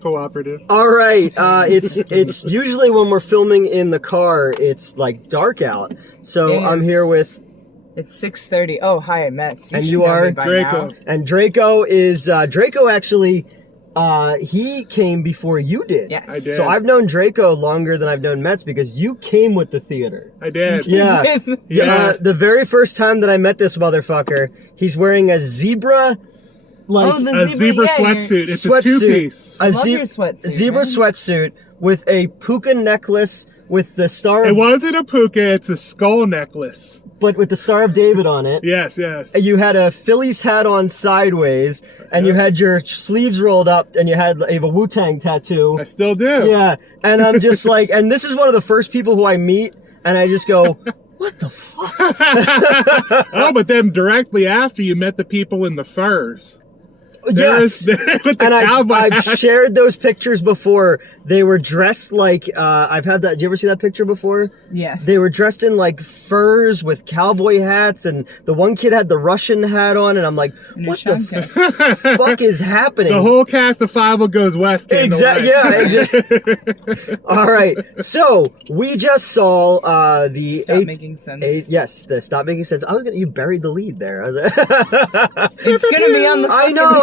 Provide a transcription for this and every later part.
Cooperative. All right. It's usually when we're filming in the car, it's like dark out. So I'm here with. It's 6:30. Oh, hi, Metz. And you are Draco. Now. And Draco is Draco actually. He came before you did. Yes. I did. So I've known Draco longer than I've known Metz because you came with the theater. I did. Yeah. Yeah. The very first time that I met this motherfucker, he's wearing a zebra. A zebra sweatsuit. It's sweatsuit. a two-piece. I love your sweatsuit. Zebra sweatsuit with a puka necklace with the star. It wasn't a puka, it's a skull necklace. But with the Star of David on it. Yes, yes. And you had a Phillies hat on sideways, and you had your sleeves rolled up, and you have a Wu-Tang tattoo. I still do. Yeah, and I'm just like, and this is one of the first people who I meet, and I just go, what the fuck? Oh, but then directly after you met the people in the furs. Yes, with the and I've hats. shared those pictures before. They were dressed like, I've had that, did you ever see that picture before? Yes. They were dressed in like furs with cowboy hats, and the one kid had the Russian hat on, and I'm like, what the fuck is happening? The whole cast of Five Goes West. Exactly. Yeah. Exactly. All right. So we just saw the Stop Making Sense. Yes, the Stop Making Sense. You buried the lead there. It's gonna be on the. I know.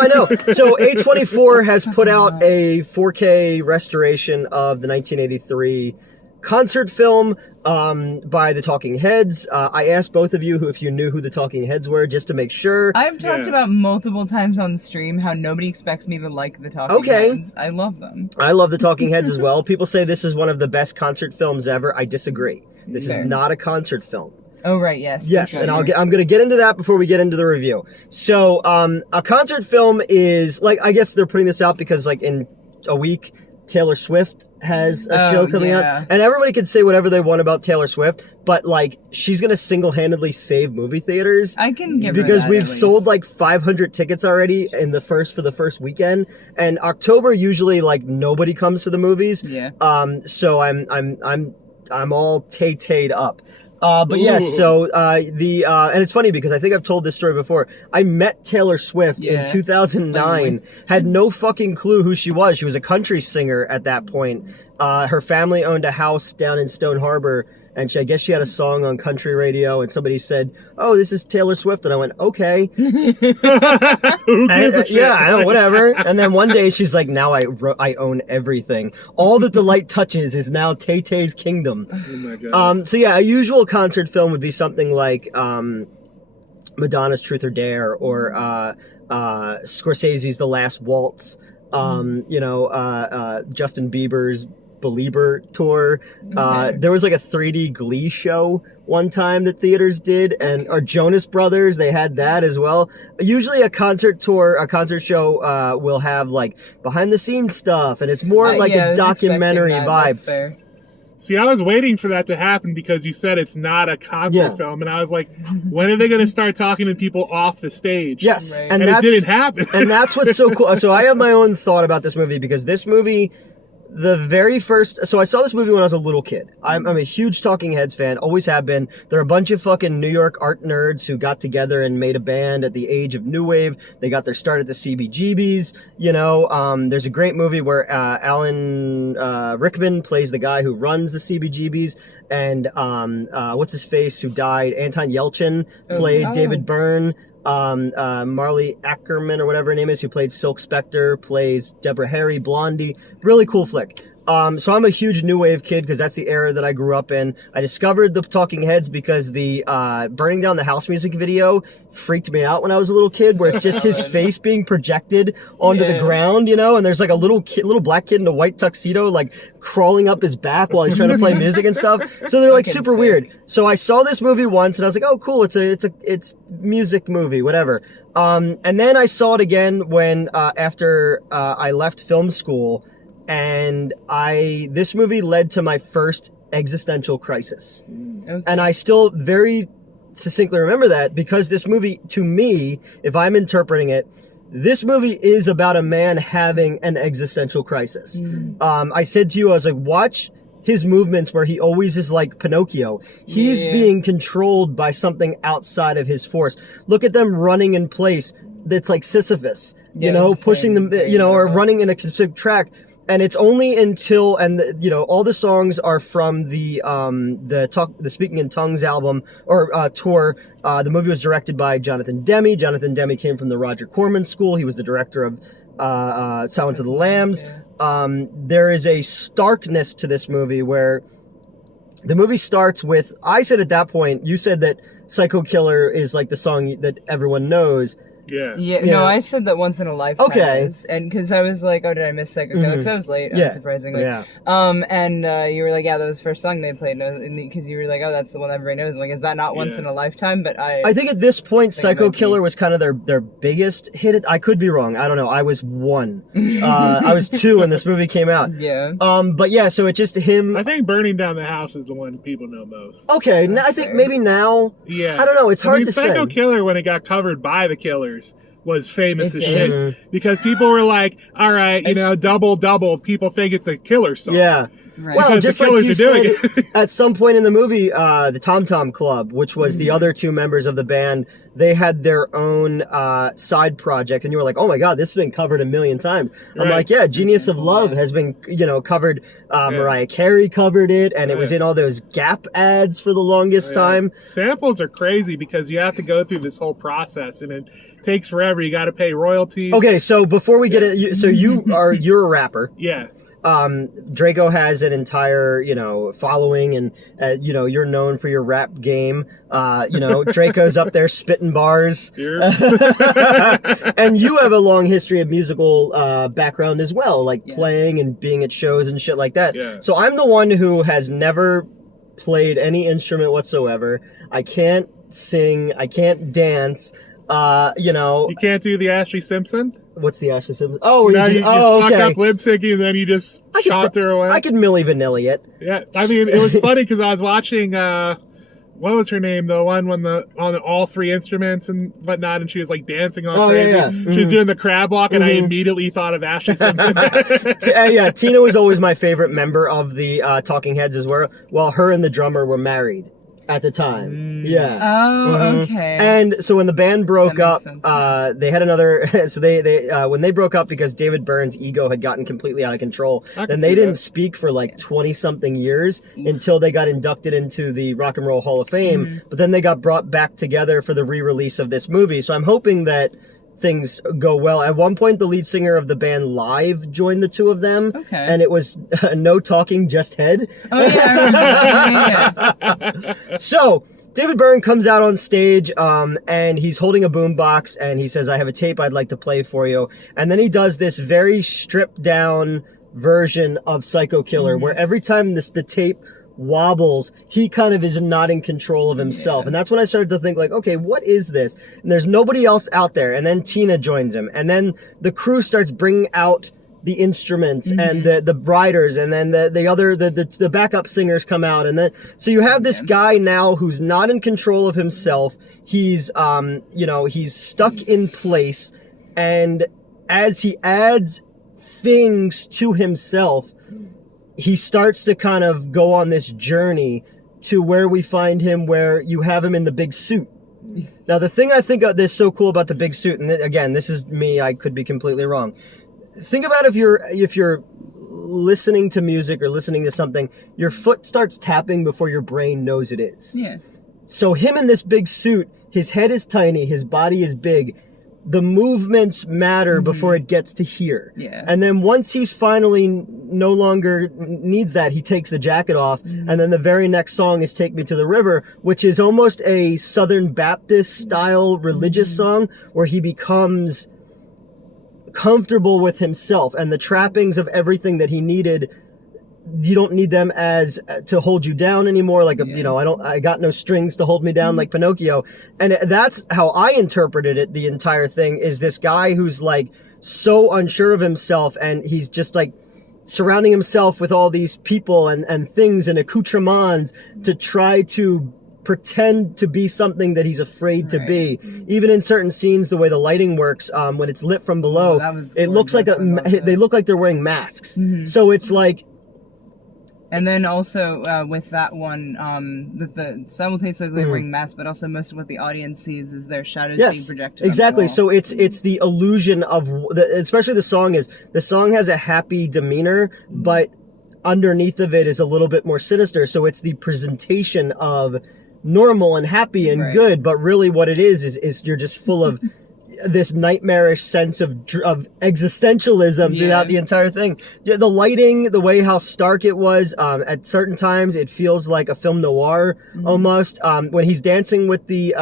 So A24 has put out a 4K restoration of the 1983 concert film by the Talking Heads. I asked both of you if you knew who the Talking Heads were, just to make sure. I've talked about multiple times on the stream how nobody expects me to like the Talking Heads. I love them. I love the Talking Heads as well. People say this is one of the best concert films ever. I disagree. This is not a concert film. Oh, right, yes. Yes, and I'm going to get into that before we get into the review. So, a concert film is, like, I guess they're putting this out because, like, in a week, Taylor Swift has a show coming out. And everybody can say whatever they want about Taylor Swift, but, like, she's going to single-handedly save movie theaters. I can give her because that, we've sold, like, 500 tickets already for the first weekend. And October, usually, like, nobody comes to the movies. Yeah. So I'm all tay-tayed up. But yes, so and it's funny because I think I've told this story before. I met Taylor Swift in 2009. Had no fucking clue who she was. She was a country singer at that point. Her family owned a house down in Stone Harbor, and I guess she had a song on country radio, and somebody said, "Oh, this is Taylor Swift," and I went, "Okay." Yeah, I know, whatever. And then one day she's like, "Now I own everything. All that the light touches is now Tay-Tay's kingdom." Oh my God. So yeah, a usual concert film would be something like Madonna's Truth or Dare, or Scorsese's The Last Waltz. Justin Bieber's Belieber tour. There was like a 3D Glee show one time that theaters did, and our Jonas Brothers, they had that as well. Usually a concert show will have like behind the scenes stuff, and it's more like a documentary vibe. That's fair. See, I was waiting for that to happen because you said it's not a concert film, and I was like, when are they going to start talking to people off the stage? Yes, right. and it didn't happen. And that's what's so cool. So I have my own thought about this movie, because this movie, so I saw this movie when I was a little kid. I'm a huge Talking Heads fan, always have been. They're a bunch of fucking New York art nerds who got together and made a band at the age of New Wave. They got their start at the CBGBs, there's a great movie where Alan Rickman plays the guy who runs the CBGBs, and what's his face who died, Anton Yelchin played David Byrne. Marley Ackerman or whatever her name is, who played Silk Spectre, plays Deborah Harry, Blondie. Really cool flick. So I'm a huge new wave kid because that's the era that I grew up in. I discovered the Talking Heads because the Burning Down the House music video freaked me out when I was a little kid, where it's just his face being projected onto the ground, and there's like a little black kid in a white tuxedo like crawling up his back while he's trying to play music and stuff. So they're like super weird. So I saw this movie once and I was like, oh cool, it's music movie, whatever. And then I saw it again when after I left film school. And this movie led to my first existential crisis. Okay. And I still very succinctly remember that, because this movie, to me, if I'm interpreting it, this movie is about a man having an existential crisis. I said to you, I was like, watch his movements where he always is like Pinocchio. He's being controlled by something outside of his force. Look at them running in place. That's like Sisyphus. you know, pushing them, you know, or running in a specific track. And it's only until, you know, all the songs are from the Speaking in Tongues album or tour. The movie was directed by Jonathan Demme. Jonathan Demme came from the Roger Corman School. He was the director of Silence of the Lambs. There is a starkness to this movie where the movie starts with, I said at that point, you said that Psycho Killer is like the song that everyone knows. Yeah. No, I said that Once in a Lifetime. Okay. And because I was like, oh, did I miss Psycho Killer? Because I was late, unsurprisingly. Yeah. And you were like, yeah, that was the first song they played. Because you were like, oh, that's the one everybody knows. I'm like, is that not Once in a Lifetime? But I think at this point, Psycho Killer was kind of their biggest hit. I could be wrong. I don't know. I was 1. I was 2 when this movie came out. Yeah. But yeah, so it's just him. I think Burning Down the House is the one people know most. Okay. I think maybe now. Yeah. I don't know. It's hard to say. Psycho Killer, when it got covered by the Killers, was famous as shit because people were like, all right, you know, double, people think it's a Killer song. Yeah. Right. Well, because just the like Killers you are doing said, it. at some point in the movie, the Tom Tom Club, which was the other 2 members of the band, they had their own side project, and you were like, oh my god, this has been covered a million times. I'm like, yeah, Genius of Love has been, you know, covered. Mariah Carey covered it, and it was in all those Gap ads for the longest time. Samples are crazy because you have to go through this whole process, and it takes forever. You got to pay royalties. Okay, so before we get it, so you're a rapper. Yeah. Draco has an entire, you know, following, and you know, you're known for your rap game. You know, Draco's up there spitting bars. And you have a long history of musical background as well, like playing and being at shows and shit like that. Yeah. So I'm the one who has never played any instrument whatsoever. I can't sing. I can't dance. You know. You can't do the Ashley Simpson? What's the Ashley Simpson? Oh, where you fuck up lip syncing and then you just shot her away. I could Milli Vanilli it. Yeah, I mean, it was funny because I was watching, what was her name? The one on all 3 instruments and whatnot, and she was like dancing on crazy. Yeah. She was doing the crab walk, and I immediately thought of Ashley Simpson. Yeah, Tina was always my favorite member of the Talking Heads as well. Well, her and the drummer were married at the time. Yeah. Oh, okay. And so when the band broke up, sense, they had another, so they when they broke up because David Byrne's ego had gotten completely out of control, then they didn't speak for like 20 something years until they got inducted into the Rock and Roll Hall of Fame. But then they got brought back together for the re-release of this movie. So I'm hoping that things go well. At one point, the lead singer of the band live joined the 2 of them. Okay. And it was no talking, just head. Oh, yeah. So, David Byrne comes out on stage, and he's holding a boombox, and he says, I have a tape I'd like to play for you. And then he does this very stripped down version of Psycho Killer, where every time the tape wobbles, he kind of is not in control of himself. And that's when I started to think like, okay, what is this? And there's nobody else out there. And then Tina joins him. And then the crew starts bringing out the instruments and the riders, and then the backup singers come out. And then, so you have this guy now who's not in control of himself. He's, you know, he's stuck in place. And as he adds things to himself, he starts to kind of go on this journey to where we find him, where you have him in the big suit. Now, the thing I think of this so cool about the big suit, and again, this is me, I could be completely wrong. Think about if you're listening to music or listening to something, your foot starts tapping before your brain knows it is. Yeah. So him in this big suit, his head is tiny, his body is big. The movements matter before it gets to here. Yeah. And then once he's finally no longer needs that, he takes the jacket off. And then the very next song is Take Me to the River, which is almost a Southern Baptist style religious song where he becomes comfortable with himself and the trappings of everything that he needed. You don't need them as to hold you down anymore. Like, you know, I got no strings to hold me down like Pinocchio. And that's how I interpreted it. The entire thing is this guy who's like so unsure of himself, and he's just like surrounding himself with all these people and things and accoutrements to try to pretend to be something that he's afraid to be. Even in certain scenes, the way the lighting works, when it's lit from below, it looks like they look like they're wearing masks. So it's like, And then also with that one, the simultaneously they're wearing masks, but also most of what the audience sees is their shadows being projected. Exactly. On the wall. So it's the illusion of especially the song has a happy demeanor, but underneath of it is a little bit more sinister. So it's the presentation of normal and happy and good, but really what it is you're just full of this nightmarish sense of existentialism throughout the entire thing. Yeah, the lighting, the way how stark it was, at certain times it feels like a film noir almost. When he's dancing with the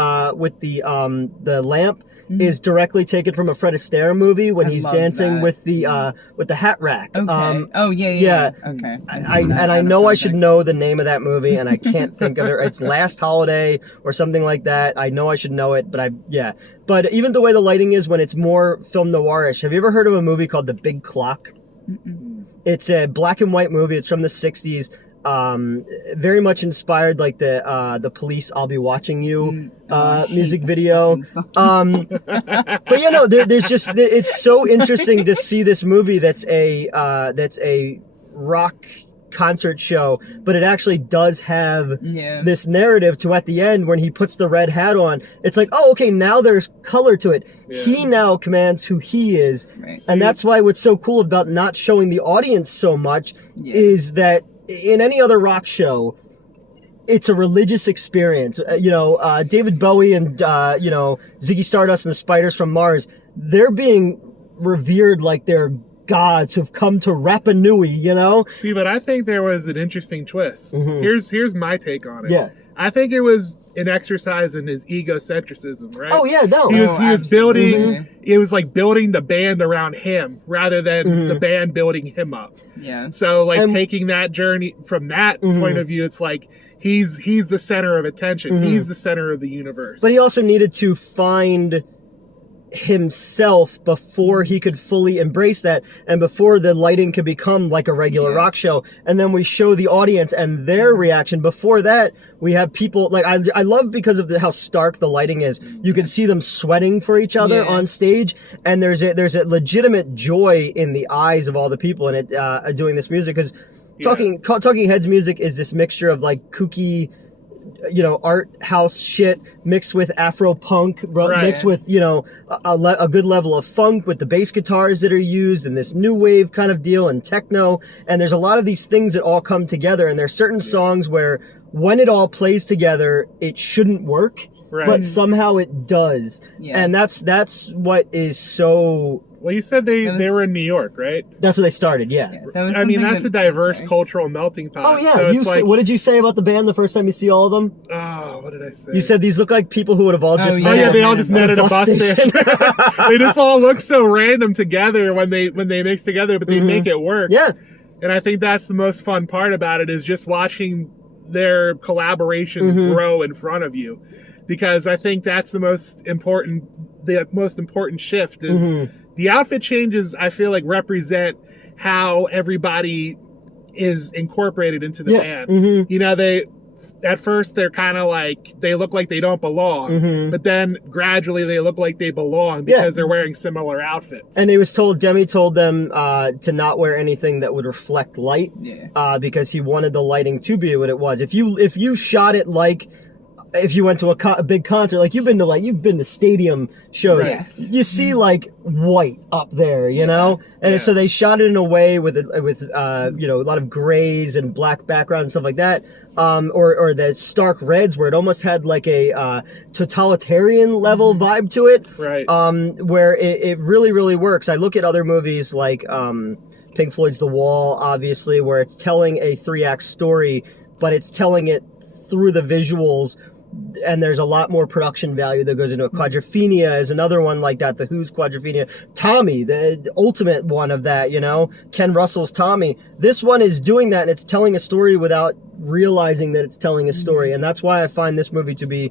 lamp is directly taken from a Fred Astaire movie when he's dancing with the hat rack. Okay. Yeah. Okay. I know I should know the name of that movie and I can't think of it. It's Last Holiday or something like that. I know I should know it, but But even the way the lighting is when it's more film noirish. Have you ever heard of a movie called The Big Clock? Mm-mm. It's a black and white movie. It's from the 60s. Very much inspired like the Police I'll Be Watching You music video. But there's just, it's so interesting to see this movie that's a rock concert show, but it actually does have this narrative to at the end when he puts the red hat on. It's like, oh, okay, now there's color to it. Yeah. He now commands who he is. Right. And that's why what's so cool about not showing the audience so much is that in any other rock show, it's a religious experience. David Bowie and, Ziggy Stardust and the Spiders from Mars, they're being revered like they're gods who've come to Rapa Nui, See, but I think there was an interesting twist. Mm-hmm. Here's my take on it. Yeah. I think it was an exercise in his egocentrism, right? Oh yeah, no. He was building. It was like building the band around him rather than the band building him up. Yeah. So taking that journey from that point of view, it's like he's the center of attention. He's the center of the universe. But he also needed to find himself before he could fully embrace that and before the lighting could become like a regular rock show. And then we show the audience and their reaction. Before that, we have people like I love because of how stark the lighting is. You can see them sweating for each other on stage, and there's a legitimate joy in the eyes of all the people in it doing this music, because Talking Heads music is this mixture of like kooky, art house shit mixed with Afro punk, mixed with, a good level of funk with the bass guitars that are used and this new wave kind of deal and techno. And there's a lot of these things that all come together. And there's certain songs where when it all plays together, it shouldn't work, but somehow it does. Yeah. And that's what is so... Well, you said they were in New York, right? That's where they started, yeah. That's a diverse cultural melting pot. Oh, yeah. So what did you say about the band the first time you see all of them? Oh, what did I say? You said these look like people who would have all just met. Oh, yeah, they all just met at a bus station. They just all look so random together when they mix together, but they make it work. Yeah. And I think that's the most fun part about it, is just watching their collaborations grow in front of you. Because I think that's the most important shift is... The outfit changes, I feel like, represent how everybody is incorporated into the band. At first they're kind of like, they look like they don't belong, but then gradually they look like they belong because they're wearing similar outfits. And Demi told them to not wear anything that would reflect light, because he wanted the lighting to be what it was. If you shot it like... If you went to a big concert, like you've been to stadium shows, you see like white up there, and so they shot it in a way with a lot of grays and black background and stuff like that, or the stark reds where it almost had like a totalitarian level vibe to it, right? Where it really, really works. I look at other movies like Pink Floyd's The Wall, obviously, where it's telling a 3-act story, but it's telling it through the visuals. And there's a lot more production value that goes into it. Quadrophenia is another one like that. The Who's Quadrophenia. Tommy, the ultimate one of that, Ken Russell's Tommy. This one is doing that, and it's telling a story without realizing that it's telling a story. And that's why I find this movie to be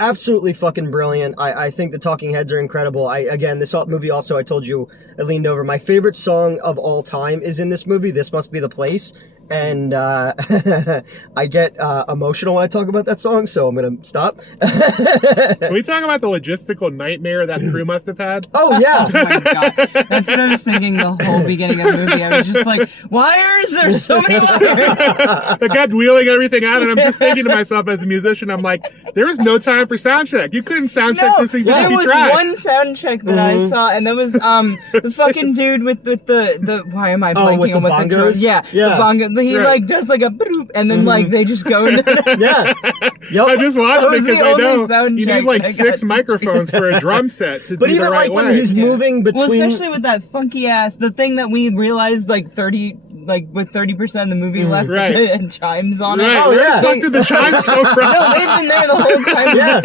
absolutely fucking brilliant. I think the Talking Heads are incredible. This movie also, I told you, I leaned over. My favorite song of all time is in this movie, This Must Be the Place. and I get emotional when I talk about that song, so I'm gonna stop. Can we talk about the logistical nightmare that crew must have had? Oh yeah. Oh my God. That's what I was thinking the whole beginning of the movie. I was just like, wires? There's so many wires. I kept wheeling everything out, and I'm just thinking to myself as a musician, I'm like, there was no time for sound check. You couldn't sound check this even there if you was tried. one sound check that I saw, and that was this fucking dude with the why am I blanking with the on what bongos? the drum? Yeah, Yeah. the bongo. He Right. like does like a boop, and then like they just go into Yeah. Yep. I just watched That it was because the I only know sound you check need like I got 6 to microphones for a drum set to But do even the right like when way. he's moving between. Well, especially with that funky ass, the thing that we realized with 30% of the movie left, Right. and chimes on Right, it. Oh, where yeah. the fuck did the chimes come from? No, they've been there the whole time. Yeah.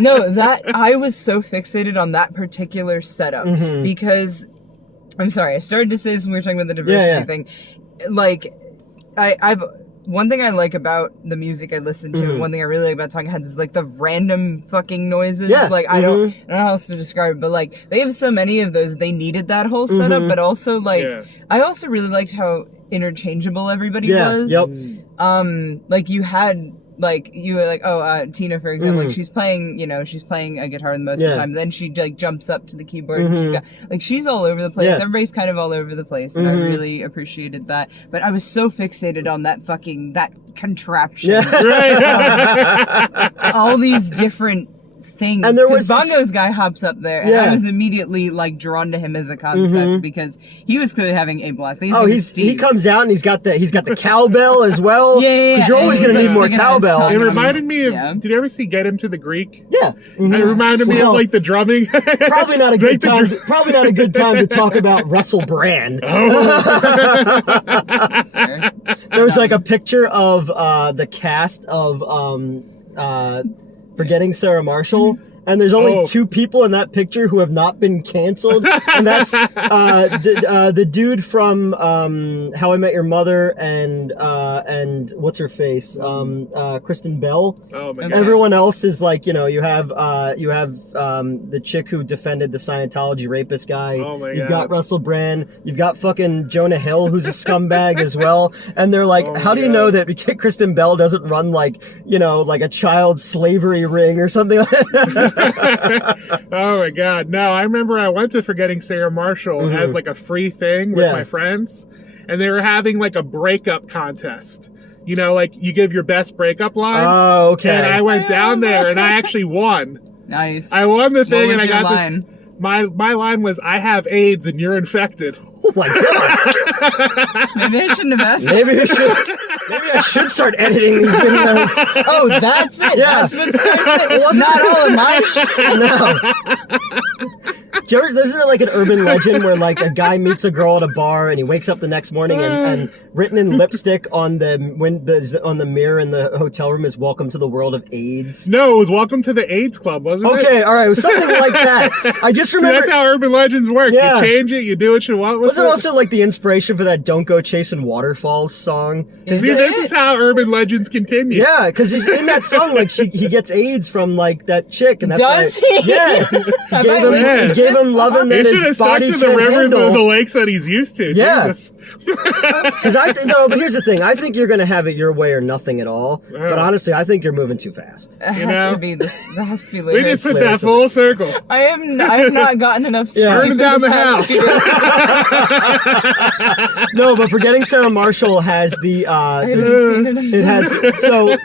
No, that I was so fixated on that particular setup Mhm. because I'm sorry, I started to say this when we were talking about the diversity Yeah, yeah. thing. Like, I've one thing I like about the music I listen to, and one thing I really like about Talking Heads is like the random fucking noises. Yeah. Like I don't know how else to describe it, but like they have so many of those. They needed that whole setup, but also like Yeah. I also really liked how interchangeable everybody Yeah. was. Yep. Like you were like, Tina, for example, like she's playing a guitar most of the Yeah. time. Then she like jumps up to the keyboard and she's all over the place. Yeah. Everybody's kind of all over the place, and I really appreciated that. But I was so fixated on that contraption. Yeah. Right. All these different things. And there 'Cause was this- Bongo's guy hops up there, and Yeah. I was immediately like drawn to him as a concept because he was clearly having a blast. Oh, he comes out and he's got the cowbell as well. Yeah. 'Cause you're always and gonna he's need more singing this cowbell. song. It reminded me of. Yeah. Did you ever see Get Him to the Greek? Yeah. Mhm. It reminded me Well, of like the drumming. Probably not a Like good the time. dr- Probably not a good time to talk about Russell Brand. That's fair. There was like a picture of the cast of Forgetting Sarah Marshall. And there's only Oh. 2 people in that picture who have not been canceled, and that's the dude from How I Met Your Mother and what's her face, Kristen Bell. Oh my Okay. god. Everyone else is like, you have the chick who defended the Scientology rapist guy. Oh my You've God. got Russell Brand. You've got fucking Jonah Hill, who's a scumbag as well. And they're like, Oh my how do you God. know that Kristen Bell doesn't run like a child slavery ring or something like that? Oh my god. No, I remember I went to Forgetting Sarah Marshall as like a free thing with Yeah. my friends, and they were having like a breakup contest. Like you give your best breakup line. Oh, okay. And I went down there and I actually won. Nice. I won the thing What and was I your got line? this. My line was, "I have AIDS and you're infected." Oh my god. Maybe I shouldn't have asked. Maybe I should start editing these videos. Oh, that's it. Yeah. That's what starts it. Wasn't Not it? all of my shit. No. Isn't there like an urban legend where like a guy meets a girl at a bar and he wakes up the next morning and written in lipstick on the mirror in the hotel room is "Welcome to the world of AIDS"? No, it was "Welcome to the AIDS Club," wasn't it? Okay, all right, it was something like that. I just See, remember. that's how urban legends work. Yeah. You change it, you do what you want with Was it it. also like the inspiration for that "Don't Go Chasing Waterfalls" song? 'Cause See, this is how urban legends continue. yeah, because in that song, like he gets AIDS from like that chick, and that's Does why, he? Yeah, Have he I gave listened him, to gave him this loving song? that You should his have stuck body to the can't rivers handle. and the lakes that he's used to. Yeah. Jesus. Because but here's the thing. I think you're gonna have it your way or nothing at all. But honestly, I think you're moving too fast. It You has know? to be this. That has to be We lyrics. just put that full circle. I have not gotten enough sleep. Yeah. Burning in down the past house. few days. No, but Forgetting Sarah Marshall has the I haven't seen it. it has so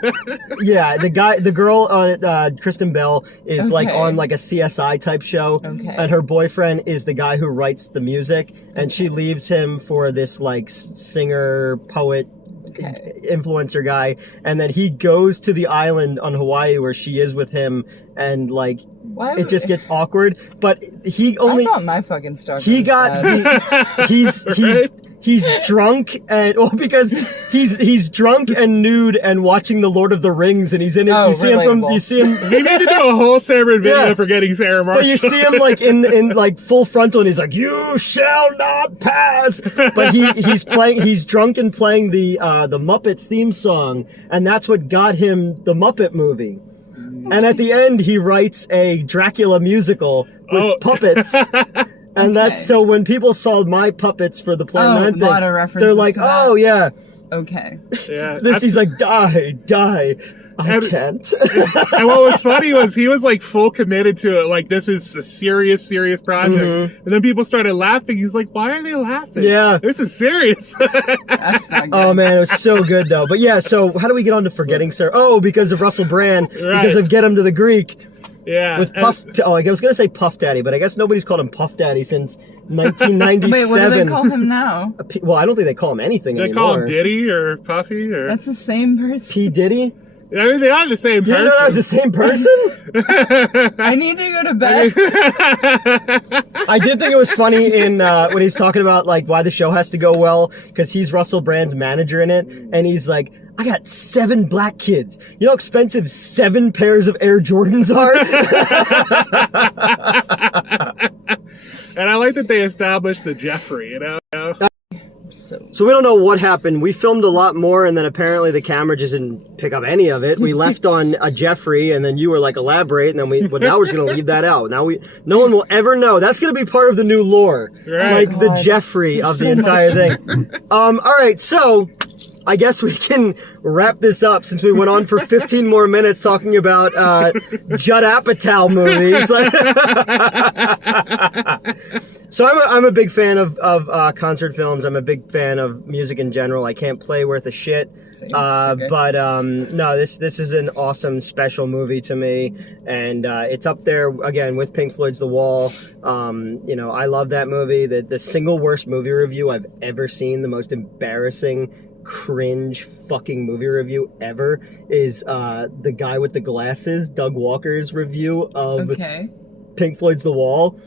yeah the girl on Kristen Bell is like Okay. on like a CSI type show, Okay. and her boyfriend is the guy who writes the music, and she leaves him for this like singer poet Okay. influencer guy, and then he goes to the island on Hawaii where she is with him, and like Why it just gets awkward. But he I only thought my fucking stalker he was got bad. he's drunk and because he's drunk and nude and watching the Lord of the Rings, and he's in it. Oh, you see him relatable. you see him. We need to do a whole separate video Yeah. for getting Sarah Marshall. But you see him like in like full frontal, and he's like, "You shall not pass." But he's drunk and playing the Muppets theme song, and that's what got him the Muppet movie. And at the end, he writes a Dracula musical with Oh. puppets. And that's Okay. so when people saw my puppets for the Plan Oh, 9 a thing, lot of references they're like, to that. "Oh yeah." Okay. Yeah. This he's like, die. I And- can't. And what was funny was he was like full committed to it. Like, this is a serious project. And then people started laughing. He's like, why are they laughing? Yeah. This is serious. That's not good. Oh man, it was so good though. But yeah, so how do we get on to Forgetting Sarah? Oh, because of Russell Brand, because of Get Him to the Greek Yeah. with Puff. Oh, I was gonna say Puff Daddy, but I guess nobody's called him Puff Daddy since 1997. Wait, what do they call him now? Well, I don't think they call him anything They anymore. call him Diddy or Puffy or. That's the same person. P Diddy. I mean, they are the same You person. didn't know that was the same person? I need to go to bed. I did think it was funny in when he's talking about like why the show has to go well because he's Russell Brand's manager in it, and he's like, I got 7 black kids. You know how expensive 7 pairs of Air Jordans are? And I like that they established the Jeffrey, you know? So we don't know what happened. We filmed a lot more, and then apparently the camera just didn't pick up any of it. We left on a Jeffrey, and then you were like, elaborate, and then but now we're just gonna leave that out. Now no one will ever know. That's gonna be part of the new lore, Right. like the Jeffrey of the entire thing. All right, so I guess we can wrap this up since we went on for 15 more minutes talking about Judd Apatow movies. So I'm a big fan of concert films. I'm a big fan of music in general. I can't play worth a shit. Okay. But no, this is an awesome special movie to me, and it's up there again with Pink Floyd's The Wall. You know, I love that movie. The single worst movie review I've ever seen, the most embarrassing, cringe fucking movie review ever, is the guy with the glasses, Doug Walker's review of Okay. Pink Floyd's The Wall.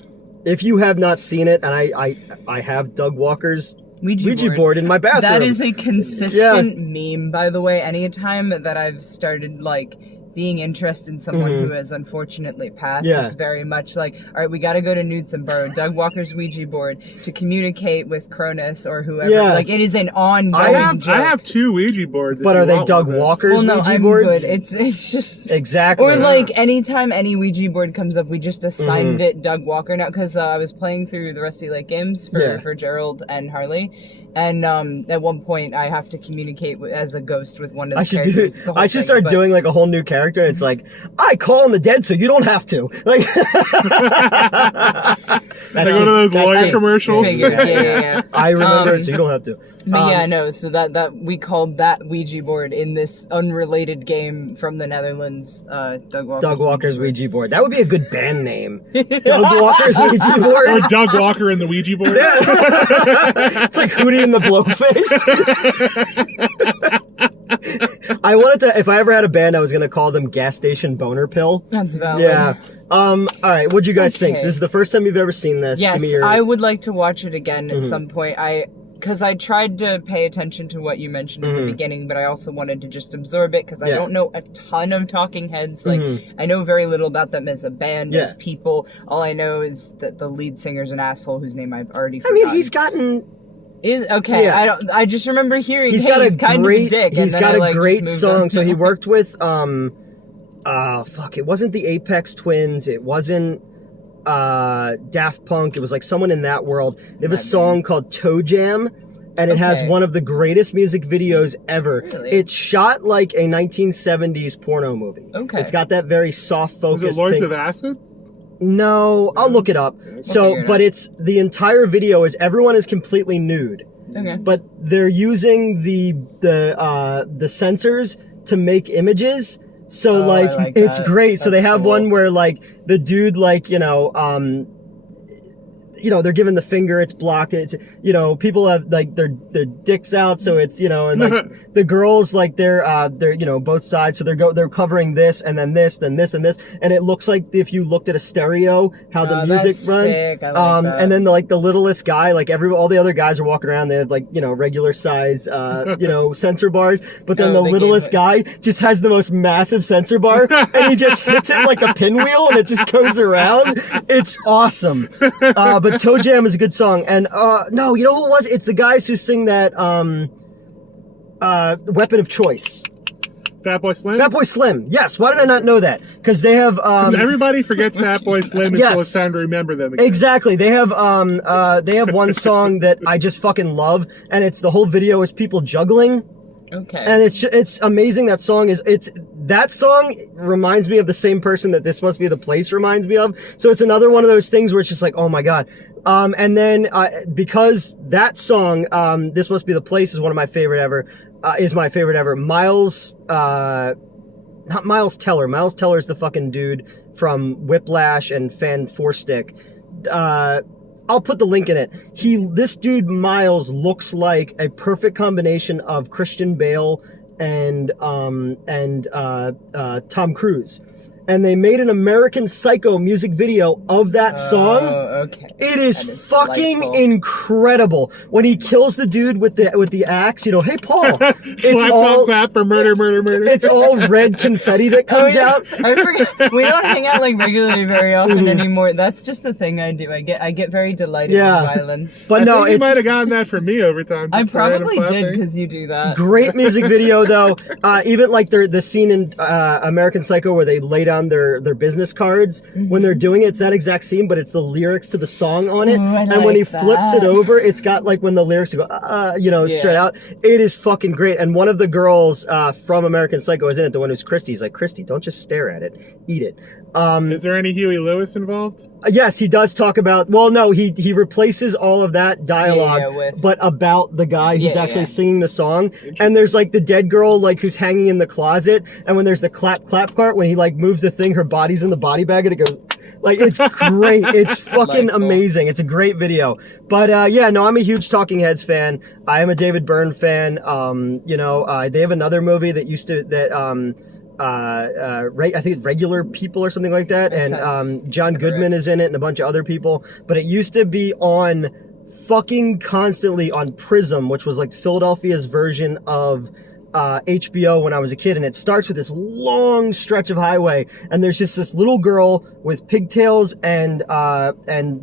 If you have not seen it, and I have Doug Walker's Ouija board in my bathroom. That is a consistent meme, by the way. Anytime that I've started, like, being interested in someone who has unfortunately passed, it's very much like, all right, we got to go to Newts and borrow Doug Walker's Ouija board to communicate with Cronus or whoever. Yeah. Like, it is an ongoing I joke. have 2 Ouija boards. But if are you they want Doug one of those. Walker's Well, no, Ouija I'm boards? good. It's just... Exactly. Or, like, anytime any Ouija board comes up, we just assigned it Doug Walker now, because I was playing through the Rusty Lake games for Gerald and Harley, and at one point I have to communicate as a ghost with one of the characters. It's a whole I should thing, start but- doing like a whole new character. It's like, I call in the dead so you don't have to. Like, Like one of those lawyer his commercials. figure. Yeah. I remember it so you don't have to. But yeah, no, so that we called that Ouija board in this unrelated game from the Netherlands, Doug Walker's Ouija board. That would be a good band name. Doug Walker's Ouija Or board. Doug Walker and the Ouija board. It's like Hootie and the Blowfish. I wanted to, if I ever had a band, I was going to call them Gas Station Boner Pill. That's valid. Yeah. All right. What'd you guys think? Okay. This is the first time you've ever seen this. Yes, Give me your... I would like to watch it again at some point. Because I tried to pay attention to what you mentioned at the beginning, but I also wanted to just absorb it because I don't know a ton of Talking Heads. Like, I know very little about them as a band, as people. All I know is that the lead singer's an asshole whose name I've already I forgotten. mean, he's gotten... Okay, Yeah. I just remember hearing He's hey, got he's a kind great. of a dick. He's and then got I, a like, great just moved song. on. So he worked with it wasn't the Apex Twins. It wasn't Daft Punk. It was like someone in that world. They have a song called Toe Jam, and it has Okay. one of the greatest music videos ever. Really? It's shot like a 1970s porno movie. Okay. It's got that very soft Was focus. it Lords of Acid? No, I'll look it up. figure So, it but out. it's the entire video is everyone is completely nude. Okay. But they're using the sensors to make images. So Oh, I like like it's that. great. So they That's have cool. one where like the dude like, they're giving the finger, it's blocked. It's, people have like their dicks out, so it's, and like the girls like they're both sides, so they're covering this and then this, then this and this, and it looks like if you looked at a stereo how the Oh, music that's runs. sick. I like that. And then the littlest guy, like all the other guys are walking around, they have like, regular size sensor bars, but then Oh, the they littlest gave guy just has the most massive sensor bar and he just hits it like a pinwheel and it just goes around. It's awesome. But Toe Jam is a good song. And no, you know who it was? It's the guys who sing that Weapon of Choice. Fatboy Slim? Fatboy Slim. Yes. Why did I not know that? Because they have Everybody forgets Fatboy Slim until it's time to remember them again. Exactly. They have one song that I just fucking love, and it's the whole video is people juggling. Okay. And it's amazing. That song reminds me of the same person that This Must Be the Place reminds me of. So it's another one of those things where it's just like, oh my God. And then because that song, This Must Be the Place is one of my favorite ever. Is my favorite ever. Miles, not Miles Teller. Miles Teller is the fucking dude from Whiplash and Fan Four Stick. I'll put the link in it. This dude Miles looks like a perfect combination of Christian Bale and Tom Cruise. And they made an American Psycho music video of that song. Okay. It is fucking delightful. Incredible. When he kills the dude with the axe, hey Paul, it's clap, all clap for murder. It's all red confetti that comes out. I forget. We don't hang out like regularly very often anymore. That's just a thing I do. I get very delighted in violence. But no, you might have gotten that from me over time. I probably did because you do that. Great music video though. Even like the scene in American Psycho where they lay down their business cards when they're doing it, it's that exact scene, but it's the lyrics to the song on it. Ooh, and when he flips it over, it's got like when the lyrics go, straight out. It is fucking great. And one of the girls from American Psycho is in it, the one who's Christy. He's like, Christy, don't just stare at it, eat it. Is there any Huey Lewis involved? Yes, he does talk about. Well, no, he replaces all of that dialogue, but about the guy who's actually singing the song. And there's like the dead girl, like who's hanging in the closet. And when there's the clap part, when he like moves the thing, her body's in the body bag, and it goes. Like, it's great. It's fucking amazing. It's a great video. But, I'm a huge Talking Heads fan. I am a David Byrne fan. They have another movie that I think it's Regular People or something like that. And John Goodman is in it and a bunch of other people. But it used to be on fucking constantly on Prism, which was like Philadelphia's version of HBO when I was a kid, and it starts with this long stretch of highway, and there's just this little girl with pigtails and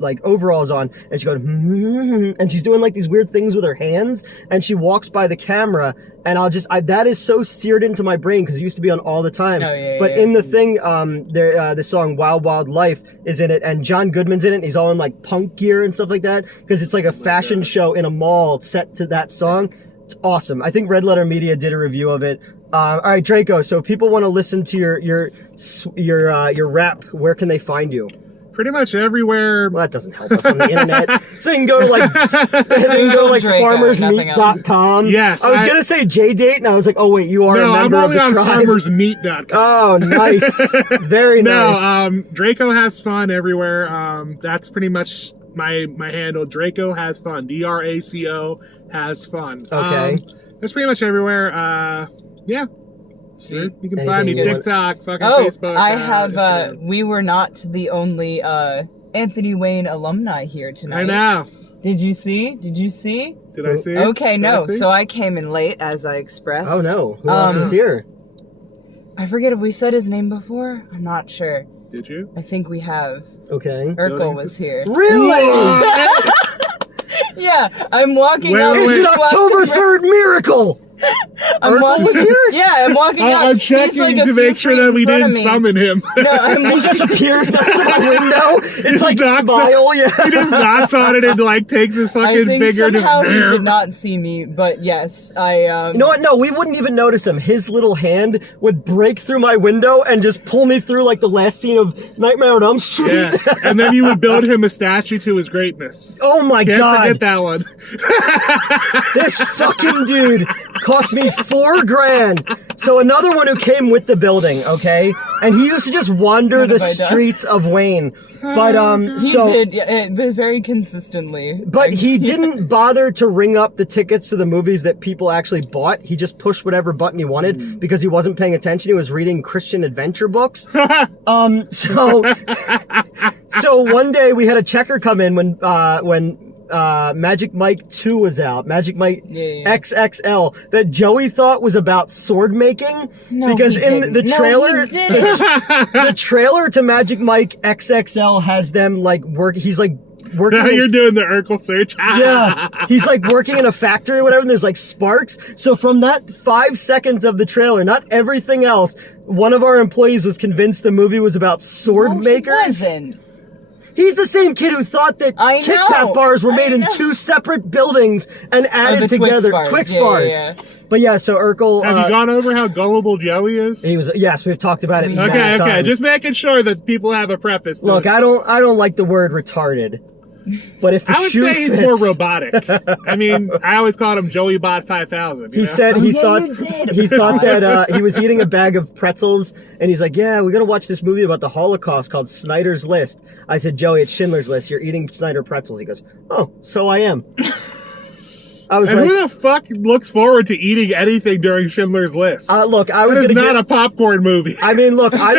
like overalls on, and she goes and she's doing like these weird things with her hands, and she walks by the camera, and that is so seared into my brain because it used to be on all the time. In the thing, the song Wild Wild Life is in it, and John Goodman's in it, and he's all in like punk gear and stuff like that because it's like a fashion show in a mall set to that song. It's awesome. I think Red Letter Media did a review of it. All right, Draco. So if people want to listen to your rap, where can they find you? Pretty much everywhere. Well, that doesn't help us on the internet. So they can go to farmersmeat.com. Yes. I was gonna say JDate, and I was like, oh wait, you are a member of the tribe. No, I'm only on farmersmeat.com. Oh, nice. Very nice. No, Draco Has Fun everywhere. That's pretty much my handle. Draco Has Fun. DRACO Has Fun. Okay. That's pretty much everywhere. Yeah. Sure. You can find me TikTok, fucking Facebook. I have. We were not the only Anthony Wayne alumni here tonight. I know. Did you see? Did I see? Okay, no. So I came in late, as I expressed. Oh no. Who else was here? I forget if we said his name before. I'm not sure. Did you? I think we have. Okay. Urkel was here. Really? Yeah, I'm walking out. It's an October 3rd miracle. Urkel was here? Yeah, I'm walking out. I'm checking to make sure that we didn't summon him. No, he just appears next to my window. It's like Smile, He just knocks on it and like takes his fucking finger. Somehow he did not see me, but yes, I. You know what? No, we wouldn't even notice him. His little hand would break through my window and just pull me through like the last scene of Nightmare on Elm Street. Yes, and then you would build him a statue to his greatness. Oh my God! Can't forget that one. This fucking dude cost me $4,000. So another one who came with the building, okay? And he used to just wander the streets of Wayne. But he did, very consistently. But he didn't bother to ring up the tickets to the movies that people actually bought. He just pushed whatever button he wanted because he wasn't paying attention. He was reading Christian adventure books. So one day we had a checker come in when Magic Mike 2 was out, Magic Mike XXL, that Joey thought was about sword making. Because in the trailer, the trailer to Magic Mike XXL has them like work. He's like working. Now you're doing the Urkel search. Yeah, he's like working in a factory or whatever, and there's like sparks. So from that 5 seconds of the trailer, not everything else, one of our employees was convinced the movie was about sword No, he makers. wasn't. He's the same kid who thought that I Kit know, Kat bars were made I in know. 2 separate buildings and added the Twix together. bars. Twix Yeah, bars. yeah. But yeah, so Urkel. Have you gone over how gullible Joey is? He was. Yes, we've talked about it. We many Okay, times. just making sure that people have a preface. to Look, it. I don't like the word retarded. But if the I would shoe say fits, he's more robotic. I mean, I always called him Joey Bot 5000. He know? said Oh, he yeah, thought you did. he thought that he was eating a bag of pretzels, and he's like, "Yeah, we gotta watch this movie about the Holocaust called Snyder's List." I said, "Joey, it's Schindler's List. You're eating Snyder pretzels." He goes, "Oh, so I am." I was And like, who the fuck looks forward to eating anything during Schindler's List? "Look, I was It's gonna not get." a popcorn movie. I mean, look, I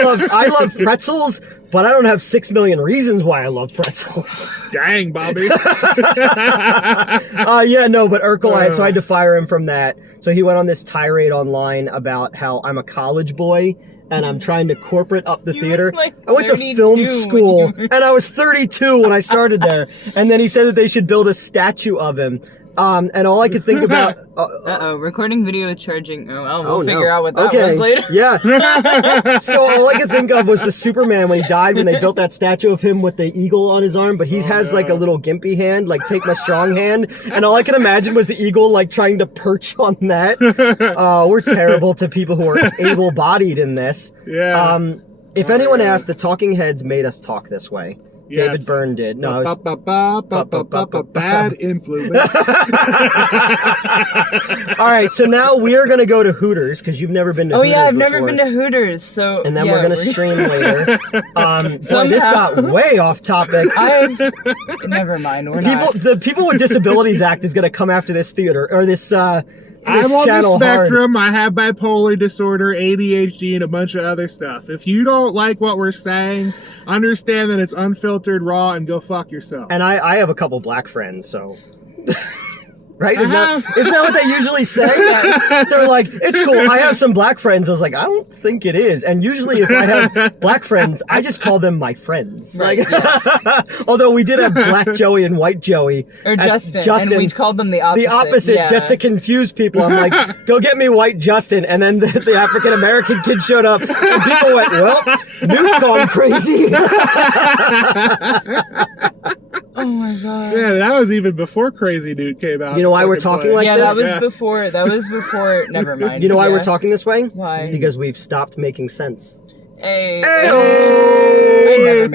love pretzels, but I don't have 6 million reasons why I love pretzels. Dang, Bobby. Yeah, no, but Urkel, so I had to fire him from that. So he went on this tirade online about how I'm a college boy and I'm trying to corporate up the You theater. were, like, I went to 32 film when school you were- and I was 32 when I started there. And then he said that they should build a statue of him. And all I could think about. Uh-oh, recording video charging. Oh, well, we'll Oh, no. figure out what that Okay. was later. Yeah. So all I could think of was the Superman when he died, when they built that statue of him with the eagle on his arm, but he has like a little gimpy hand, like take my strong hand. And all I could imagine was the eagle like trying to perch on that. We're terrible to people who are able-bodied in this. Yeah. If anyone asked, the Talking Heads made us talk this way. David Yes. Byrne did. No, I was, Bad influence. all right, so now we are going to go to Hooters because you've never been to Oh Hooters yeah, I've never before. been to Hooters, so And then yeah, we're going to stream later. Boy, this got way off topic. Never mind. We're People, not. the People with Disabilities Act is going to come after this theater or this I'm on the channel hard. spectrum. I have bipolar disorder, ADHD, and a bunch of other stuff. If you don't like what we're saying, understand that it's unfiltered, raw, and go fuck yourself. And I have a couple black friends, so. Right? Isn't that what they usually say? They're like, it's cool. I have some black friends. I was like, I don't think it is. And usually if I have black friends, I just call them my friends. Right, Like, yes. Although we did have Black Joey and White Joey. Or Justin, and we called them the opposite. The opposite, yeah. just to confuse people. I'm like, go get me White Justin. And then the African American kid showed up, and people went, well, Newt's gone crazy. Oh my god. Yeah, that was even before Crazy Dude came out. You know why we're Fucking talking play. like Yeah, this? that was Yeah. before. That was before. Never mind. You know why yeah. we're talking this way? Why? Because we've stopped making sense. Hey. Hey-oh.